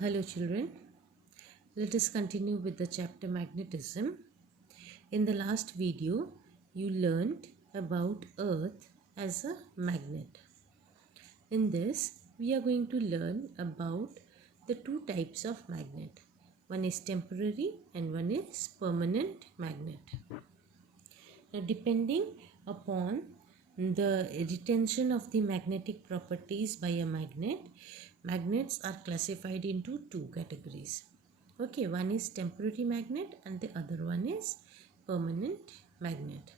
Hello children, let us continue with the chapter magnetism. In the last video, you learned about Earth as a magnet. In this, we are going to learn about the two types of magnet. One is temporary and one is permanent magnet. Now, depending upon the retention of the magnetic properties by a magnet, magnets are classified into two categories. Okay, one is temporary magnet and the other one is permanent magnet.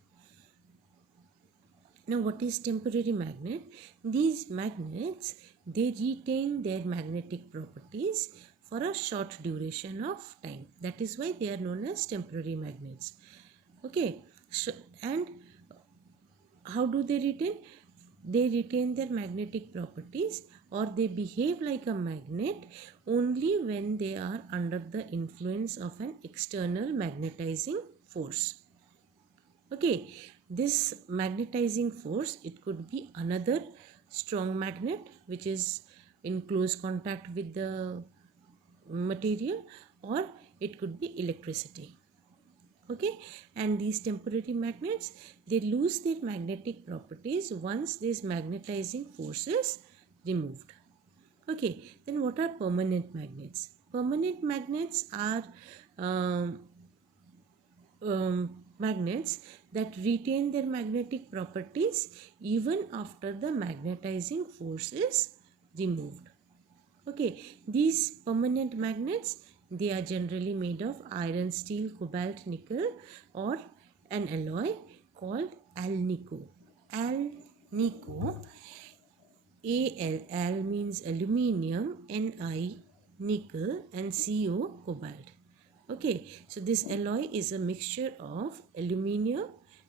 Now, what is temporary magnet? These magnets, they retain their magnetic properties for a short duration of time. That is why they are known as temporary magnets. Okay, and how do they retain? They retain their magnetic properties or they behave like a magnet only when they are under the influence of an external magnetizing force. Okay, this magnetizing force, it could be another strong magnet which is in close contact with the material, or it could be electricity. Okay, and these temporary magnets, they lose their magnetic properties once this magnetizing force is removed. Okay, then what are permanent magnets? Permanent magnets are magnets that retain their magnetic properties even after the magnetizing force is removed. Okay, these permanent magnets, they are generally made of iron, steel, cobalt, nickel, or an alloy called alnico. Alnico, Al means aluminium, Ni nickel, and Co cobalt. Okay, so this alloy is a mixture of aluminium,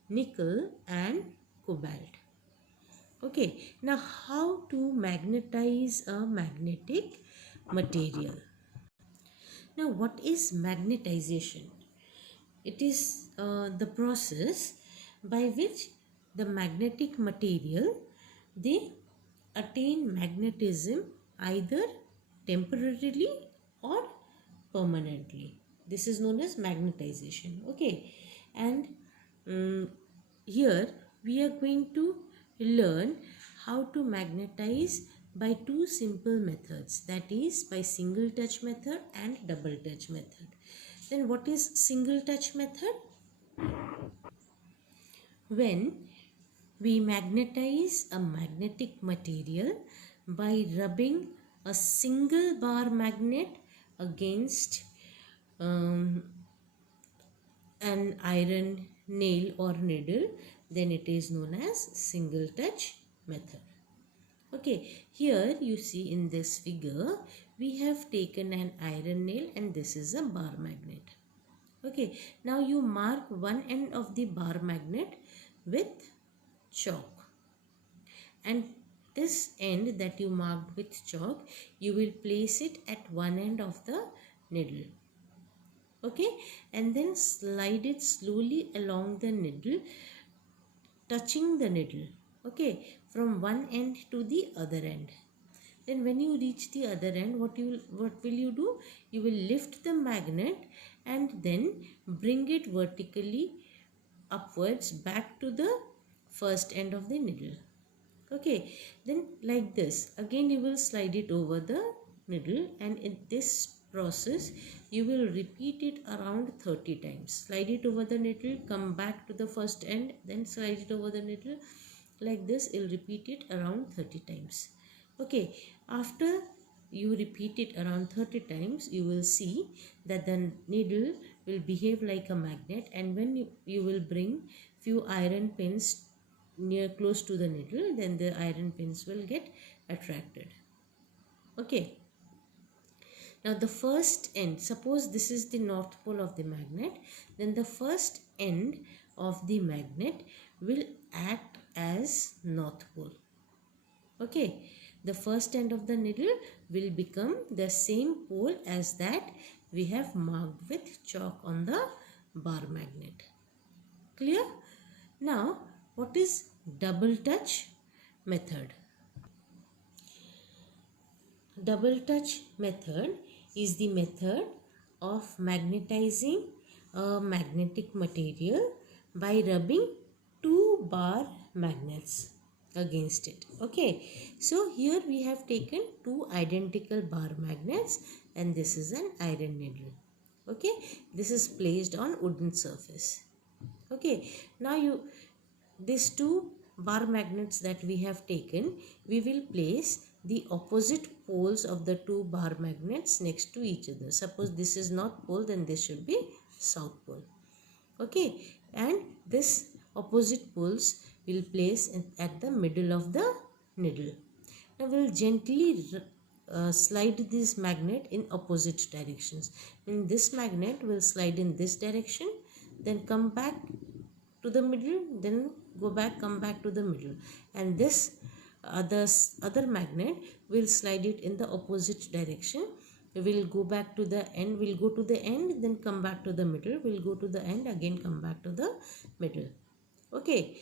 nickel, and cobalt. Okay, now how to magnetize a magnetic material? Now, what is magnetization? It is the process by which the magnetic material, they attain magnetism either temporarily or permanently. This is known as magnetization. Okay, and here we are going to learn how to magnetize by two simple methods, that is by single touch method and double touch method. Then what is single touch method? When we magnetize a magnetic material by rubbing a single bar magnet against an iron nail or needle, then it is known as single touch method. Okay, here you see in this figure, we have taken an iron nail and this is a bar magnet. Okay, now you mark one end of the bar magnet with chalk, and this end that you marked with chalk, you will place it at one end of the needle. Okay, and then slide it slowly along the needle, touching the needle, okay, from one end to the other end. Then when you reach the other end, what will you do? You will lift the magnet and then bring it vertically upwards back to the first end of the needle. Okay, then like this, again you will slide it over the needle, and in this process you will repeat it around 30 times. Slide it over the needle, come back to the first end, then slide it over the needle. Like this, you'll repeat it around 30 times. Okay, after you repeat it around 30 times, you will see that the needle will behave like a magnet, and when you will bring few iron pins near close to the needle, then the iron pins will get attracted. Okay, now the first end, suppose this is the north pole of the magnet, then the first end of the magnet will act as north pole. Okay, the first end of the needle will become the same pole as that we have marked with chalk on the bar magnet. Clear? Now, what is double touch method? Double touch method is the method of magnetizing a magnetic material by rubbing two bar magnets against it. Okay, so here we have taken two identical bar magnets and this is an iron needle. Okay, this is placed on wooden surface. Okay, now these two bar magnets that we have taken, we will place the opposite poles of the two bar magnets next to each other. Suppose this is north pole, then this should be south pole. Okay, and this opposite poles will place at the middle of the needle. Now we will gently slide this magnet in opposite directions. In this magnet will slide in this direction, then come back to the middle, then go back, come back to the middle, and this other magnet will slide it in the opposite direction. We'll go back to the end, we'll go to the end, then come back to the middle, we'll go to the end, again come back to the middle. Okay,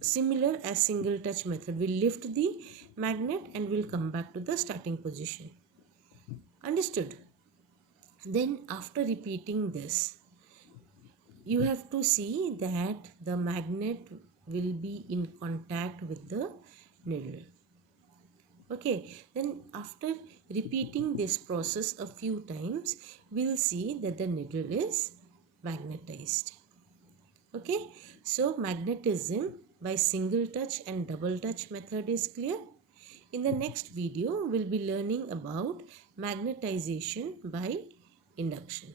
similar as single touch method, we'll lift the magnet and we'll come back to the starting position. Understood? Then after repeating this, you have to see that the magnet will be in contact with the needle. Okay, then after repeating this process a few times, we'll see that the needle is magnetized. Okay, so magnetism by single touch and double touch method is clear. In the next video, we'll be learning about magnetization by induction.